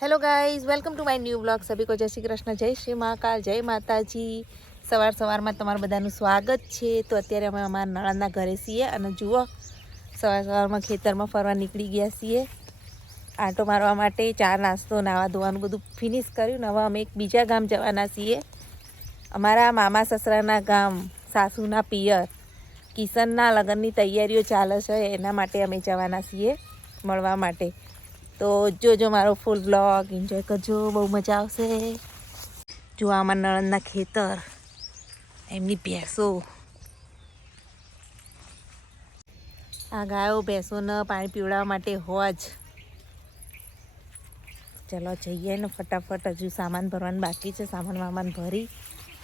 Hello guys, welcome to my new blog. सभी को जय श्री कृष्ण, जय श्री महाकाल, जय माताजी। સવારમાં તમારું બધાનું સ્વાગત છે। તો અત્યારે અમે અમારા નણંદના ઘરે છીએ અને જુઓ સવારમાં ખેતરમાં ફરવા નીકળી ગયા છીએ આંટો મારવા માટે। ચા નાસ્તો નાવા ધોવાનું બધું ફિનિશ કર્યું ને હવે અમે એક બીજા ગામ જવાના છીએ। અમારા મામા સસરાના ગામ, સાસુના પિયર કિશનના લગ્નની તૈયારીઓ ચાલે છે, એના માટે અમે જવાના છીએ મળવા માટે। તો જોજો મારો ફૂલ બ્લોગ, એન્જોય કરજો, બહુ મજા આવશે। જો આમાં નણંદના ખેતર, એમની ભેંસો, આ ગાયો ભેંસોને પાણી પીવડાવવા માટે હોજ। ચલો જઈએ ને ફટાફટ, હજુ સામાન ભરવાનું બાકી છે। સામાન ભરી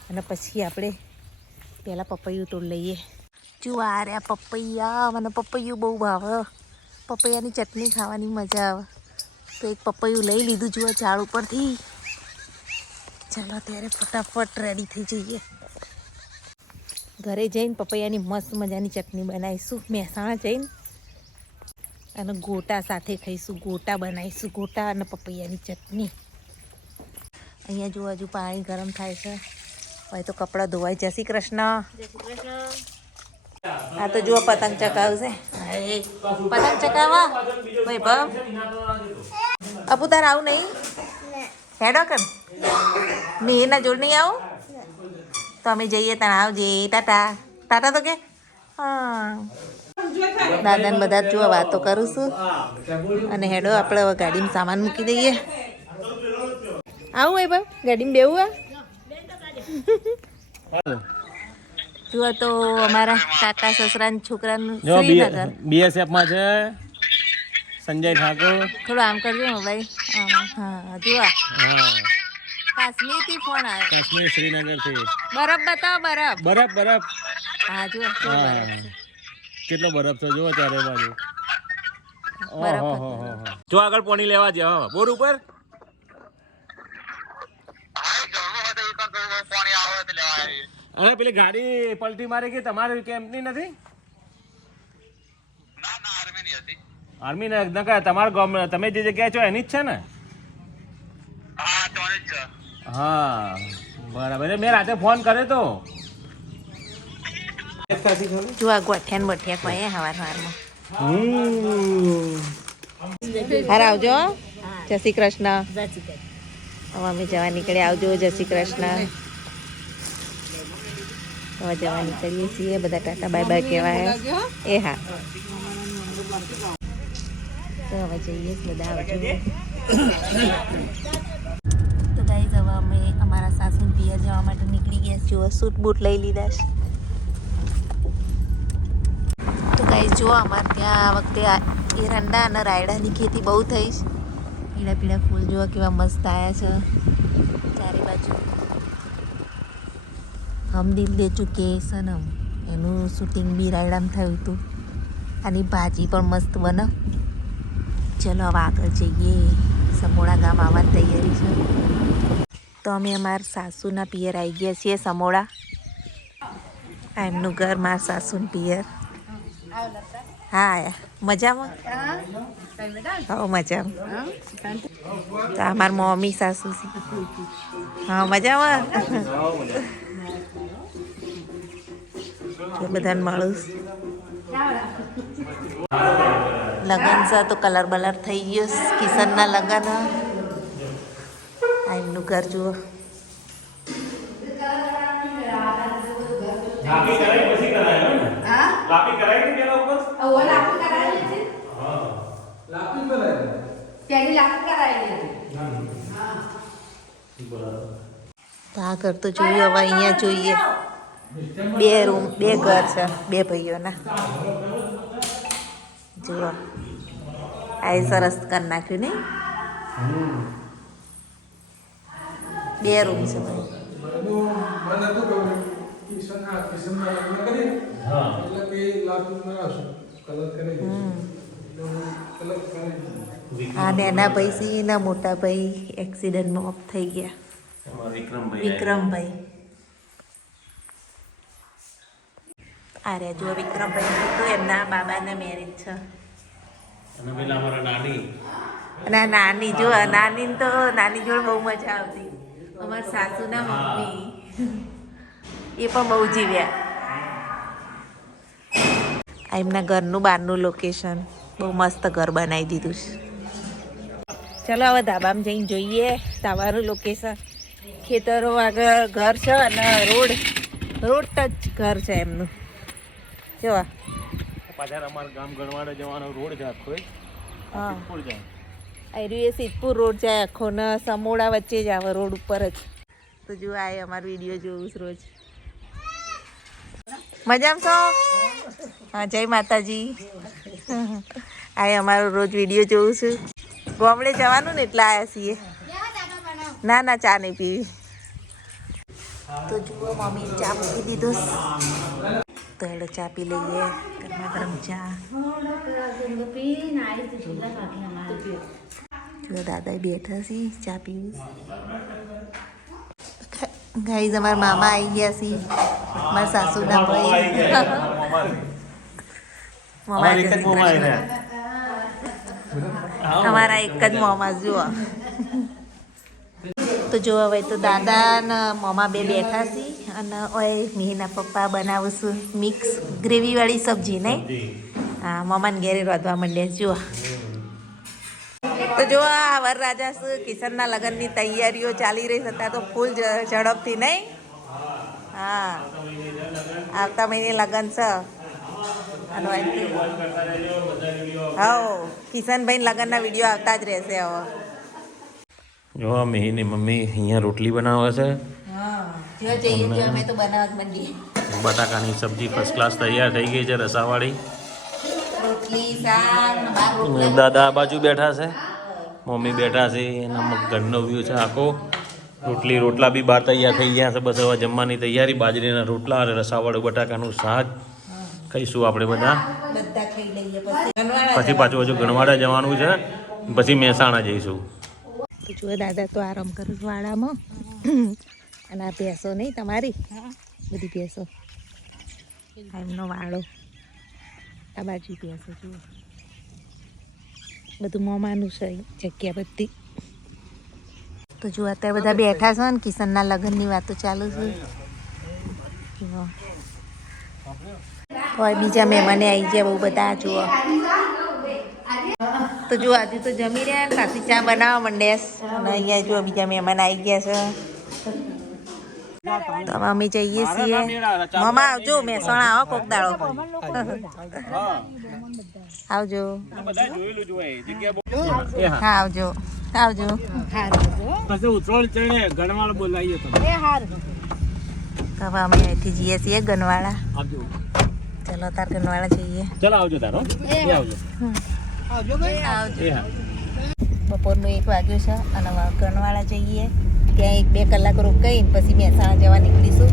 અને પછી આપણે પહેલાં પપૈયું તોડ લઈએ। જો આ રહ્યા પપૈયા, મને પપૈયું બહુ ભાવે, પપૈયાની ચટણી ખાવાની મજા આવે। તો એક પપૈયું લઈ લીધું જુઓ ઝાડ ઉપરથી। ચાલો ત્યારે ફટાફટ રેડી થઈ જઈએ। ઘરે જઈને પપૈયાની મસ્ત મજાની ચટણી બનાવીશું, મહેસાણા જઈને અને ગોટા સાથે ખાઈશું। ગોટા બનાવીશું, ગોટા અને પપૈયાની ચટણી। અહીંયા જો હજુ પાણી ગરમ થાય છે, હવે તો કપડાં ધોવાય। જય શ્રી કૃષ્ણ। આ તો જુઓ પતંગ ચકાવશે, પતંગ ચકાવવા ભાઈ ભાવ અપુ તાર આવું નહીં હેડો કર મેં જોડ નહીં આવું તો અમે જઈએ ત્યાં આવજે। ટાટા ટાટા તો કે હા દાદાને બધા જુઓ વાતો કરું છું અને હેડો આપણે હવે ગાડીમાં સામાન મૂકી દઈએ। આવું ભાઈ ભાવ ગાડીમાં બેવું જુઓ તો અમારા કાકા સસરાના છોકરાનું શ્રીનગર બીએસએફમાં છે સંજય ઠાકોર। થોડું આમ કરજો ભાઈ, હા જુઓ કાશ્મીરથી ફોન આવ્યો, કાશ્મીર શ્રીનગરથી। બરફ બતાવો, બરફ બરફ હા જુઓ કેવો બરફ છે, કેટલો બરફ છે જુઓ ચારે બાજુ। બરફ જો આગળ પાણી લેવા છે બોર ઉપર અરે પેલી ગાડી પલટી મારી ગઈ તમારી કેમ્પની નથી? આર્મી ને તમારા ગામ તમે જે જગ્યાએ છો એની જ છે ને? હા બરાબર, મેં રાતે ફોન કર્યો તો। જો આ ગોઠિયાન બોઠિયા કોઈ હવારમાં હાર આવજો। જય શ્રી કૃષ્ણ। હવે અમે જવા નીકળ્યા, આવજો। જય શ્રી કૃષ્ણ। હવે જવા નીકળીએ છીએ, બધા ટાટા બાય બાય કહેવાય। એ હા તો હવે જઈએ બધા, આવજો। તો ગાઈઝ હવે અમે અમારા સાસુ પિયર જવા માટે નીકળી ગયા છીએ। સૂટ બૂટ લઈ લીધા છે। તો ગાઈઝ જો અમારે ત્યાં આ વખતે એરંડા અને રાયડાની ખેતી બહુ થઈ છે। પીળા પીળા ફૂલ જોવા કેવા મસ્ત આવ્યા છે ચારે બાજુ। હમ દિલ દે ચુકે સનમ એનું શૂટિંગ બી રાયડામાં થયું હતું। આની ભાજી પણ મસ્ત બને। ચલો હવે આગળ જઈએ, સમોડા ગામ આવવાની તૈયારી છે। તો અમે અમારા સાસુના પિયર આવી ગયા છીએ, સમોડા। આ એમનું ઘર, મારા સાસુનું પિયર। હા આયા મજામાં? હા મજામાં। તો અમારા મમ્મી સાસુ છે, હા મજામાં। બધાને મળું, લગન છે તો કલર બલર થઈ ગયો। કિશનના લગન, આ એમનું ઘર જુઓ। તો આ ઘર તો જોયું, હવે અહીંયા જોઈએ। બે રૂમ, બે ઘર છે બે ભાઈઓના। જુઓ આ સરસ કરી નાખ્યું નહીં, બે રૂમ છે ભાઈ। આ નાના ભાઈ સી ના મોટા ભાઈ એક્સિડન્ટમાં ઓફ થઈ ગયા, વિક્રમભાઈ। આ રહ્યા જુઓ વિક્રમભાઈ, તો એમના બાબાના મેરેજ છે। અને પેલા અમારા નાની અને આ નાની જો નાની તો નાની જોડે બહુ મજા આવતી. અમારા સાસુના મમ્મી એ પણ બહુ જીવ્યા. આ એમના ઘરનું બહારનું લોકેશન બહુ મસ્ત ઘર બનાવી દીધું છે. ચલો હવે ધાબામાં જઈને જોઈએ ધાબાનું લોકેશન. ખેતરો આગળ ઘર છે અને રોડ ટચ ઘર છે એમનું. જો પાછળ અમારા ગામ ગણવાડા જવાનો રોડ છે આખો. હા સિદ્ધપુર જાય. આયરું એ સિદ્ધપુર રોડ જાય આખો ને સમોડા વચ્ચે જ આવે રોડ ઉપર જ. તો જો આ અમારો વિડીયો જોઉં છું રોજ. મજામાં છો? હા જય માતાજી. આ અમારો રોજ વિડીયો જોઉં છું. ગામડે જવાનું ને એટલે આવ્યા છીએ. ના ચા નહીં પીવી. તો જુઓ મમ્મી ચા મૂકી દીધો. તો એટલે ચા પી લઈએ. ગરમા ગરમ ચા. જો દાદા બેઠા છે ચા પીવું. ગાઈઝ અમારા મામા આવી ગયા છે. મારા સાસુના ભાઈ. અમારા એક જ મોમાં જુઓ. તો જો હવે તો દાદા ને મમ્મા બે બેઠા છે અને ઓય મીના પપ્પા બનાવું છું મિક્સ ગ્રેવી વાળી સબ્જી નહીં. હા મમ્માને ઘેરે રોધવા માંડ્યા જુઓ. તો જો આ વરરાજા કિશનના લગ્નની તૈયારીઓ ચાલી રહી હતા તો ફૂલ ઝડપથી નહીં. હા આવતા મહિને લગ્ન છે. હા કિશનભાઈ લગ્નના વિડીયો આવતા જ રહેશે હવે. જો આ મિહિની મમ્મી અહીંયા રોટલી બનાવે છે. જો જઈએ અમે તો બનાવત માંડીએ. બટાકાની સબ્જી ફર્સ્ટ ક્લાસ તૈયાર થઈ ગઈ છે રસાવાળી. રોટલી શાક દાદા આ બાજુ બેઠા છે, મમ્મી બેઠા છે. એના ઘરનો વ્યૂ છે આખો. રોટલા બી બહાર તૈયાર થઈ ગયા છે. બસ હવે જમવાની તૈયારી. બાજરીના રોટલા અને રસાવાળું બટાકાનું શાક ખાઈશું આપણે બધા. ખાઈ લઈએ પછી પાછું હજુ ગણવાડા જવાનું છે, પછી મહેસાણા જઈશું. તો જુઓ દાદા તો આરામ કરું વાડામાં. અને આ ભેંસો નહીં તમારી બધી ભેંસો. એમનો વાડો આ બાજુ ભેંસો જુઓ. બધું મોમાનું છે જગ્યા બધી. તો જુઓ અત્યારે બધા બેઠા છે ને કિશનના લગ્નની વાતો ચાલુ છે. જુઓ હોય બીજા મહેમાને આવી ગયા બહુ બધા. જુઓ તો જુઓ આજે તો જમી રહ્યા ને પાછી ચા બનાવવા માંડ્યા. અને અહીંયા જુઓ બીજા મહેમાન આવી ગયા છે. તો અમે જઈએ છીએ. મમ્મા આવજો મહેસાણા આવો કોક દાડો. આવજો. હા આવજો આવજો. તો હવે અમે અહીંથી જઈએ છીએ ગનવાડા. ચલો તાર ગનવાડા જઈએ. ચલો આવજો તારો. આવજો. બપોરનું 1 વાગ્યું છે અને ગનવાડા જઈએ. ત્યાં 1-2 કલાક રોકાઈને પછી મહેસાણા જવા નીકળીશું.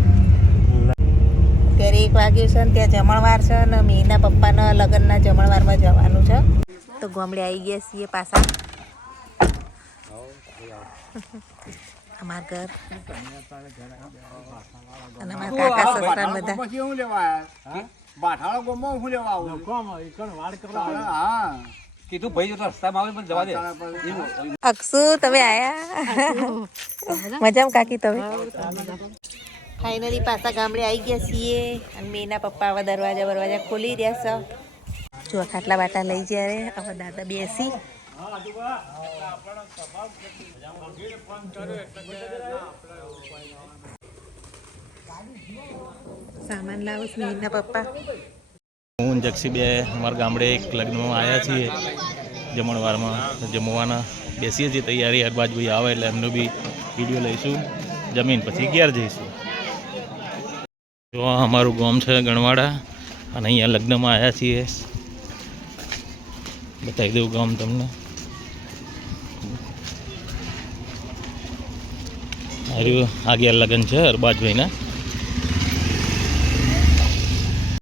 ત્યારે 1 વાગ્યું છે ને ત્યાં જમણવાર છે અને મીના પપ્પાના લગ્નના જમણવારમાં જવાનું છે. તો ગામડે આવી ગયા છીએ પાછા. અમારા ઘર અને અમારા કાકા સસરા બધા. કીધું ભાઈ તો રસ્તામાં આવે પણ જવા દે. અક્ષુ તમે આયા મજામાં કાકી તમે? ફાઇનલી પાછા ગામડે આવી ગયા છીએ અને મીના પપ્પા હવે દરવાજા ખોલી રહ્યા છે. જો ખાટલા બાટા લઈ જાય હવે દાદા બેસી. સામાન લાવો મીના પપ્પા. હું જક્ષી બે અમારા ગામડે એક લગ્નમાં આવ્યા છીએ જમણવારમાં. જમવાના બેસીએ છીએ તૈયારી. હરબાજભાઈ આવે એટલે એમનો બી વિડીયો લઈશું. જમીન પછી ઘેર જઈશું. જો અમારું ગામ છે ગણવાડા અને અહીંયા લગ્નમાં આવ્યા છીએ. બતાવી દઉં ગામ તમને. આગળ લગ્ન છે હરબાજભાઈના.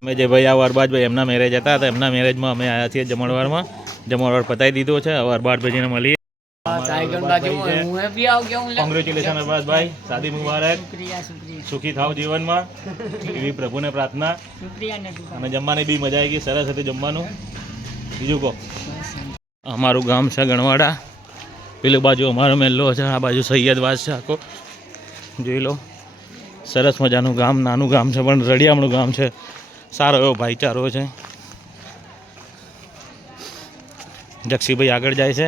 અમે જે ભાઈ આવો અરબાજભાઈ એમના મેરેજ હતા તો એમના મેરેજમાં અમે આવ્યા છીએ જમણવારમાં. જમણવાર પતાવી દીધો છે. હવે અરબાજભાઈને મળીએ. કોંગ્રેચ્યુલેશન અરબાજભાઈ, શાદી મુબારક. સુખી થાવ જીવનમાં એવી પ્રભુને પ્રાર્થના. અને જમવાની બી મજા આવી ગઈ. સરસ હતી જમવાનું. બીજું કહો. અમારું ગામ છે ગણવાડા પેલી બાજુ અમારો મહેલો છે, આ બાજુ સૈયદવાસ છે આખો, જોઈ લો. સરસ મજાનું ગામ, નાનું ગામ છે પણ રળિયામણું ગામ છે, સારો એવો ભાઈચારો છે. જક્ષીભાઈ આગળ જાય છે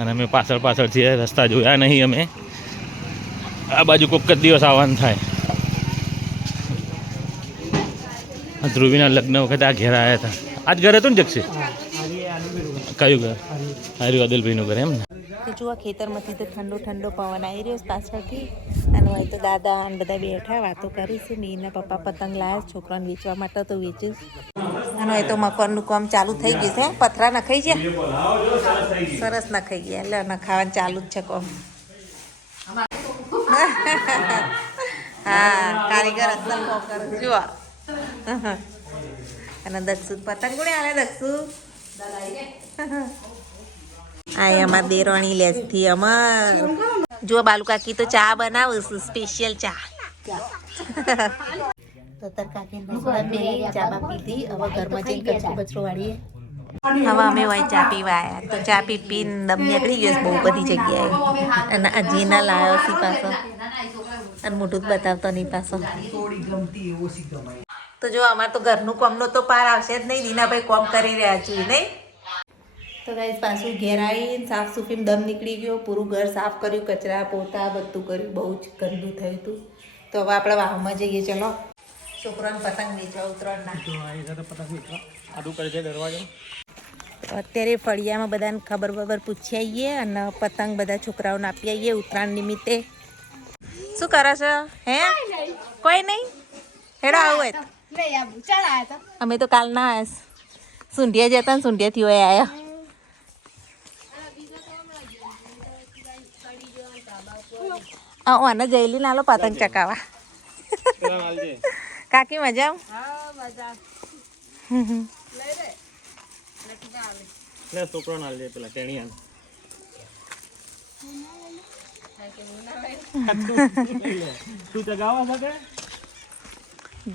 અને અમે પાછળ પાછળ છીએ, રસ્તા જોયા નહીં અમે. આ બાજુ કોઈક જ દિવસ આવવાનું થાય. ધ્રુવીના લગ્ન વખતે આ ઘેર આવ્યા હતા. આજ ઘર હતું ને જક્ષી? કયું ઘર? હાર્યું આદિલભાઈનું ઘર એમ ને. તો જુઓ ખેતરમાંથી તો ઠંડો ઠંડો પવન આવી રહ્યો છે પાછળથી, અને હોય તો દાદા અને બધા બેઠા વાતો કરીશું. મીના પપ્પા પતંગ લાવ્યા છોકરાને વેચવા માટે, તો વેચીશ. અને હોય તો મકરનું કામ ચાલુ થઈ ગયું છે. પથરા નખાઈ ગયા, સરસ નખાઈ ગયા. એટલે નખાવાનું ચાલુ જ છે કામ. હા, કારીગર અસલ કામ કરે. જુઓ અને દક્ષુ પતંગ કોણે આલે? દક્ષુ આ અમાર દેરાણી લેસથી અમાર. જો બાલુ કાકી તો ચા બનાવું છું, સ્પેશિયલ ચા. તો તાર કાકી ચા પીધી. હવે ઘરમાં જઈને કચરો બચરો વાળીએ. હવે અમે હોય ચા પીવા આવ્યા. તો ચા પીને દમ નીકળી ગયો બહુ બધી જગ્યાએ. અને આ જીના લાવ્યો છે પાછો, અને મોઢું જ બતાવતો નહીં પાછો. તો જો અમારે તો ઘરનું કામનો તો પાર આવશે જ નહીં. દીનાભાઈ કોમ કરી રહ્યા છું નહીં. તો ગાઈસ પાછું ઘેર આવીને સાફ સુફીમાં દમ નીકળી ગયો. પૂરું ઘર સાફ કર્યું, કચરા પોતા બધું કર્યું. બહુ જ ગંદુ થયું હતું. તો હવે આપણે વાહમાં જઈએ. ચલો, છોકરાને પતંગ વેચવા ઉતરવાના. અત્યારે ફળિયામાં બધાને ખબર પૂછી આવીએ અને પતંગ બધા છોકરાઓને આપી આવીએ ઉત્તરાયણ નિમિત્તે. શું કરો છો? હે કોઈ નહીં? હેડો આવું હોય અમે તો કાલ ના આવ્યા. સુંઢિયા જતા ને સુંઢિયાથી હોય આવ્યા. ઓને જઈલી નાલો પતંગ ચકાવા. કાકી મજા?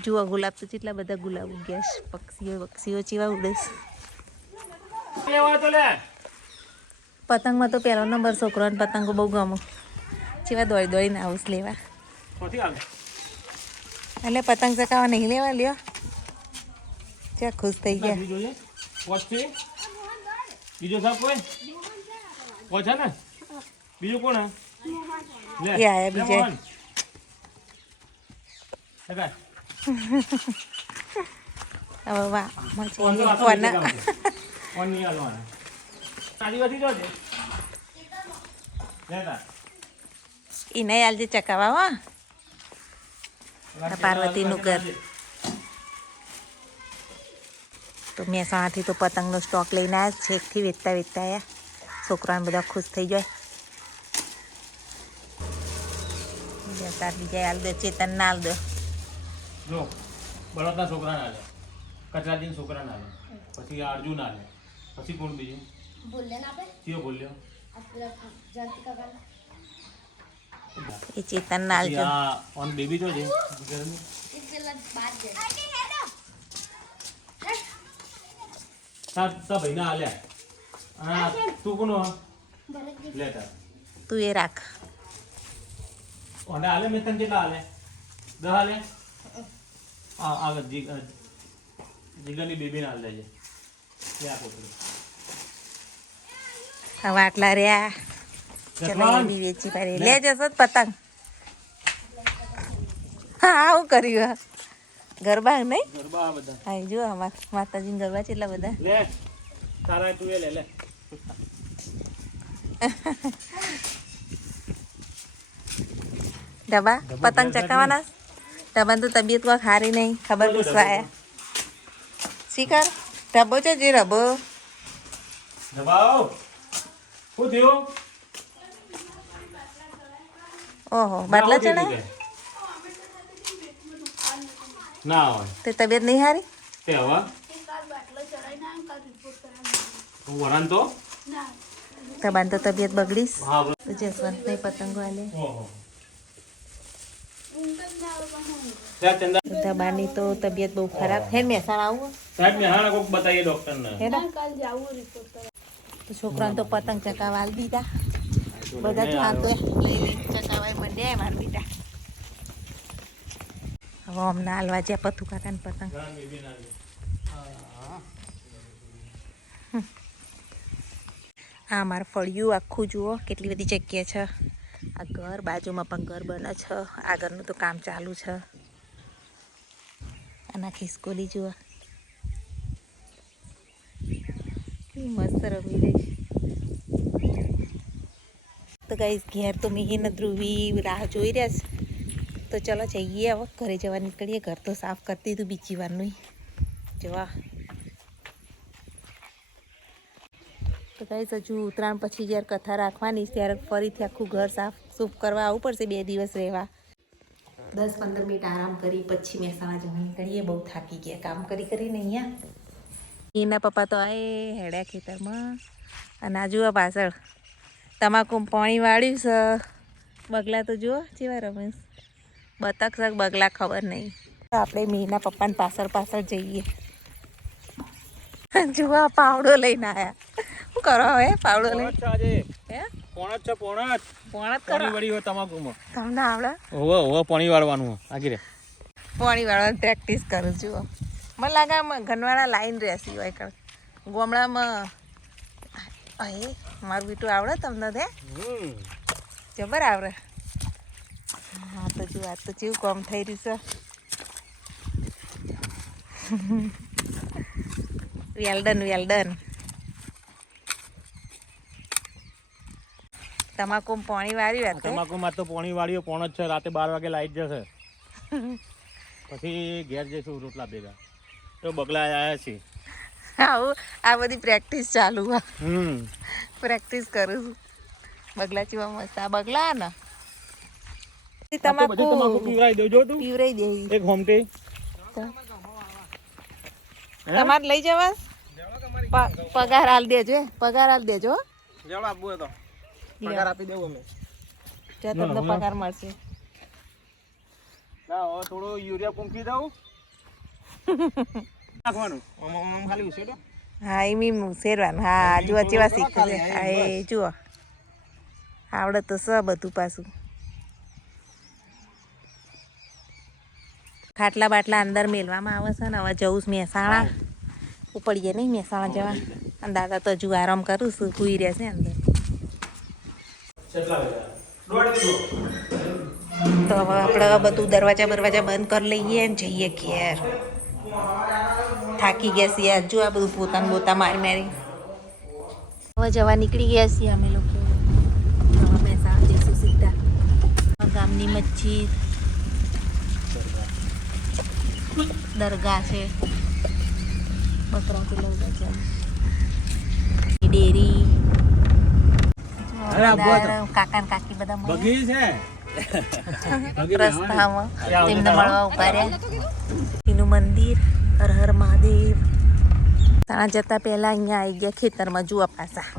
જુઓ ગુલાબ તો કેટલા બધા ગુલાબ ઉગ્યા છે. પક્ષીઓ ચેવા ઉડે છે. પતંગમાં તો પહેલો નંબર છોકરાને પતંગો બહુ ગમો. ચેવા દોડી દોડીને આવું લેવા. એટલે પતંગ ચકાવવા નહીં લેવા લ્યો. ચા ખુશ થઈ ગયા. બીજો સાહેબ કોઈ ઓછા ને? બીજું કોણ? એ આયા બીજા. હવે વાહ એને આલજે ચકાવા. હો પાર્વતીનું ઘર. તો મહેસાણાથી તો પતંગનો સ્ટોક લઈને આવ્યા. છેકથી વેચતા આવ્યા. છોકરાને બધા ખુશ થઈ જાય. બીજા હાલ દો, ચેતન ના હાલ દો. જો બળદના છોકરા ના લે, કચરાજીના છોકરા ના લે, પછી અર્જુન ના લે, પછી કોણ બીજું? કયો બોલ્યો? એ ચેતન ના હાલ જો. ઓન બેબી તો છે. તા ભાઈ ના આલ્યા. તું કોનો લેતા? તું એ રાખ. ઓને આલે મેં તને કેટલા આલે? 10 આલે. આગળ જીગરની બેબીને આલ દેજે. હવે આટલા રહ્યા. ચલો એ બી વેચી પાડી લે જશો પતંગ. હા આવું કર્યું. ગરબા નહીં? ગરબા બધા. હા જો માતાજીના ગરબા છે એટલા બધા. લે તારા તું એ લે. ડબ્બા પતંગ ચકાવવાના. ડબ્બાની તો તબિયત કોઈ સારી નહીં. ખબર પૂછવા આયા. શીખર ડબ્બો છે જે રબો. દબાવ. શું થયું? ઓહો બાટલા ચડાય. ના હોય તે તબિયત નહીં સારી? તે હવે વરાન તો તબાન તો તબિયત બગડીશ. હા તો જસવંત નહીં પતંગો આલે. ઓહો ત્યાં ચંદા તબાની તો તબિયત બહુ ખરાબ. હે મહેસાણા આવું? સાહેબ મેહાણા કોક બતાઈએ ડોક્ટર ને. હે ને તો છોકરાને તો પતંગ ચકાવવા આલી દીધા. બધા તો હાથે લઈ લઈ ચકાવાય મંડ્યા મારા બેટા. હવે અમને હાલવા જ્યાં પથુ કાકાને પતંગ. આ મારું ફળિયું આખું જુઓ કેટલી બધી જગ્યા છે. આ ઘર બાજુમાં પણ ઘર બને છે. આગળનું તો કામ ચાલુ છે. અને ખિસકોલી જુઓ મસ્ત રમી રહી. તો ગાઈસ ઘેર તો મેં ધ્રુવી રાહ જોઈ રહ્યા છે. તો ચલો જઈએ હવે ઘરે જવા નીકળીએ. ઘર તો સાફ કરી દીધું બીજી વારનું જવા. તો ગાઈસ હજુ ઉત્તરાયણ પછી જ્યારે કથા રાખવાની ત્યારે ફરીથી આખું ઘર સાફ સૂફ કરવા આવવું પડશે. 2 દિવસ રહેવા 10-15 મિનિટ આરામ કરી પછી મહેસાણા જવા નીકળીએ. બહુ થાકી ગયા કામ કરીને અહીંયા. એના પપ્પા તો આએ હેડ્યા ખેતરમાં. અને આ જુઓ પાછળ તમાકુ પાણી વાળ્યું છે. બગલા તો જુઓ જેવા રમેશ. બતક છે બગલા ખબર નહીં. આપણે મીના પપ્પાને પાછળ જઈએ. જુઓ પાવડો લઈને આવ્યા. શું કરો હવે પાવડો લઈને? પોણત છે પોણત. પોણત કરો વળી હોય તમાકુમાં. તમને આવડે? હોવે પાણી વાળવાનું આગી રે. પાણી વાળવાની પ્રેક્ટિસ કરું છું. મને લાગે ઘનવાળા લાઈન રહેશે હોય કણ ગોમડામાં. અહે મારું બીટું આવડે તમને તે જબર આવડે. હા તો જો આ તો કેવું કામ થઈ રહ્યું છે. Well done. તમાકુ પાણી વાળ્યું. તમાકુમાં તો પાણી વાળ્યું પોણ જ છે. રાતે 12 વાગે લાઈટ જશે. પછી ઘેર જઈશું રોટલા ભેગા. તો બગલા આવ્યા છે. આવું આ બધી પ્રેક્ટિસ ચાલુ. પ્રેક્ટિસ કરું છું. બગલા ચીવા મસ્ત. આ બગલા ને તમાકુ પીવરાઈ દેજો તું. પીવરાઈ દેવી. એક હોમટી તમારે લઈ જવા. પગાર હાલ દેજો. પગાર હાલ દેજો. જવા આપવું તો પગાર આપી દેવું અમે. ત્યાં તમને પગાર મળશે. ના હવે થોડો યુરિયા પૂંખી દઉં. નાખવાનું ખાલી ઉછેડો. હા એ મી શેરવાનું. હા જુઓ ચેવા શીખે છે. હા એ જુઓ આવડે તો સ બધું પાછું. ખાટલા બાટલા અંદર મેલવામાં આવે છે ને. હવે જવું છું મહેસાણા. ઉપડીએ નહીં મહેસાણા જવા. અને દાદા તો હજુ આરામ કરું છું. સૂઈ રહેશે અંદર. તો હવે આપણે બધું દરવાજા બંધ કરી લઈએ ને જઈએ ઘેર. થાકી ગયા છીએ હજુ આ બધું પોતાનું બોતા મારી. હવે જવા નીકળી ગયા છીએ અમે લોકો. મહેસાણા જઈશું સીધા. ગામની મસ્જિદ દરગાહ છે. બકરા લઈ જાય ડેરી. કાકા ને કાકી બધા બગી છે રસ્તામાં તેમને મળવા ઉભા રહ્યા. એનું મંદિર હર હર મહાદેવ. ત્યાં જતા પહેલા અહીંયા આવી ગયા ખેતરમાં જુઓ પાછા.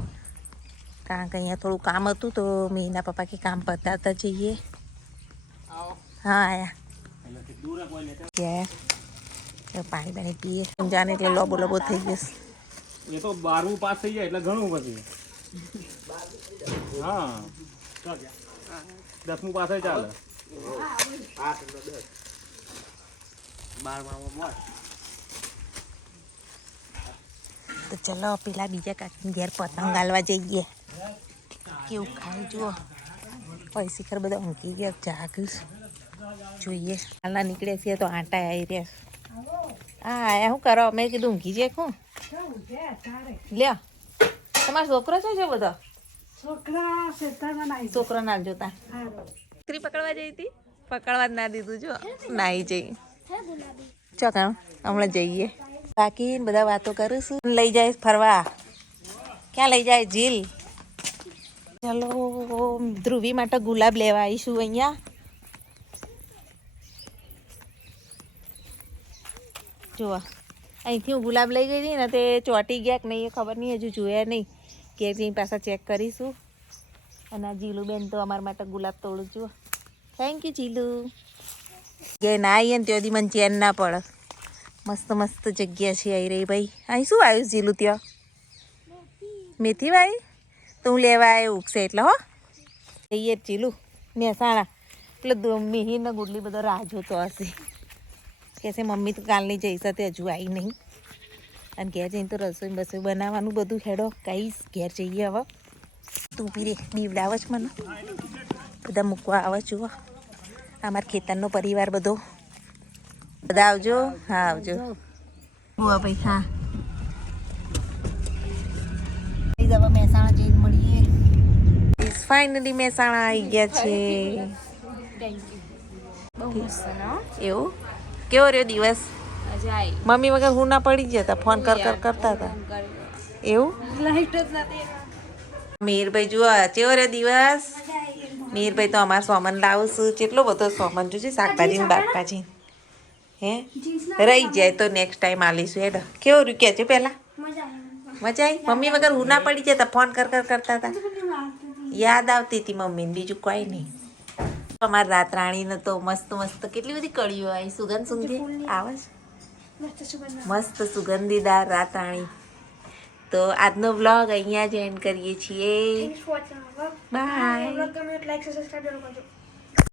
કારણ કે અહીંયા થોડું કામ હતું તો મીના પપ્પા કે કામ પતાવતા જઈએ. હા આયા પાણી પીએ. જાણે એટલે લોબો થઈ જશે. એ તો 12મું પાસ થઈ જાય એટલે ઘણું પછી. હા 10મું પાસ ચાલે. તો ચલો પેલા બીજા કાકી ઘેર પતંગ ગાલવા જઈએ. કેવું ખાઈ જુઓ. પૈસી ખર બધા ઊંઘી ગયા જાગીશ. જોઈએ હાલના નીકળ્યા છીએ તો આટા આવી રહ્યા. હા આયા શું કરો? મેં કીધું ઊંઘી જાય શું લ્યો. તમારો છોકરો છે બધો? છોકરો ના જોતા. છોકરી પકડવા જઈ હતી. પકડવા જ ના દીધું જો નાઈ જઈ. ચોકાણ હમણાં જઈએ. બાકી બધા વાતો કરીશું. લઈ જાય ફરવા. ક્યાં લઈ જાય? ઝીલ. ચાલો ધ્રુવી માટે ગુલાબ લેવા આવીશું અહીંયા. જુઓ અહીંથી હું ગુલાબ લઈ ગઈ હતી ને તે ચોંટી ગયા કે નહીં એ ખબર નહીં. હજુ જોયા નહીં. કે જઈ પાછા ચેક કરીશું. અને આ જીલુબેન તો અમારા માટે ગુલાબ તોડું. જુઓ થેન્ક યુ જીલુ. ગઈ ના આવીએ ને ત્યાંથી મને ચેન ના પડે. મસ્ત મસ્ત જગ્યા છે આવી રહી ભાઈ. અહીં શું આવ્યું જીલું? ત્યાં મેથી વાળી તો હું લેવા આવ્યો ઉગશે એટલે હો જઈએ ચીલું મહેસાણા એટલે મિહિરને ગુડલી બધો રાહ જોતો હશે કે છે મમ્મી તો કાલની જઈશ તે હજુ આવી નહીં અને ઘેર જઈને તો રસોઈ બસોઈ બનાવવાનું બધું હેડો કહીશ ઘેર જઈએ હવે તું પી રે બીવડાવે છે મને બધા મૂકવા આવે જુઓ અમારા ખેતરનો પરિવાર બધો બધા આવજો હા આવજો હોવા ભાઈ હા હવે મહેસાણા જઈને મળીએ ફાઇનલી મહેસાણા આવી ગયા છે એવું કેવો રહ્યો દિવસ મમ્મી વગર હું ના પડી જતા ફોન કરતા હતા એવું મીરભાઈ જુઓ કેવો રહ્યો દિવસ મીરભાઈ તો અમારા સોમન લાવશું કેટલો બધો સોમન જોજે શાકભાજી ને બાકભાજી હે રહી જાય તો નેક્સ્ટ ટાઈમ આલીશું હેડ કેવું રહ્યું કે છે પહેલા મજા આવી મમ્મી વગર હું ના પડી જતા ફોન કરતા હતા યાદ આવતી હતી મમ્મીને બીજું કોઈ નહીં અમારા રાતરાણીને તો મસ્ત મસ્ત કેટલી બધી કળીઓ આવી સુગંધ સુંધી આવે છે મસ્ત સુગંધીદાર રાતરાણી તો આજનો વ્લોગ અહીંયા જ એન્ડ કરીએ છીએ બાય.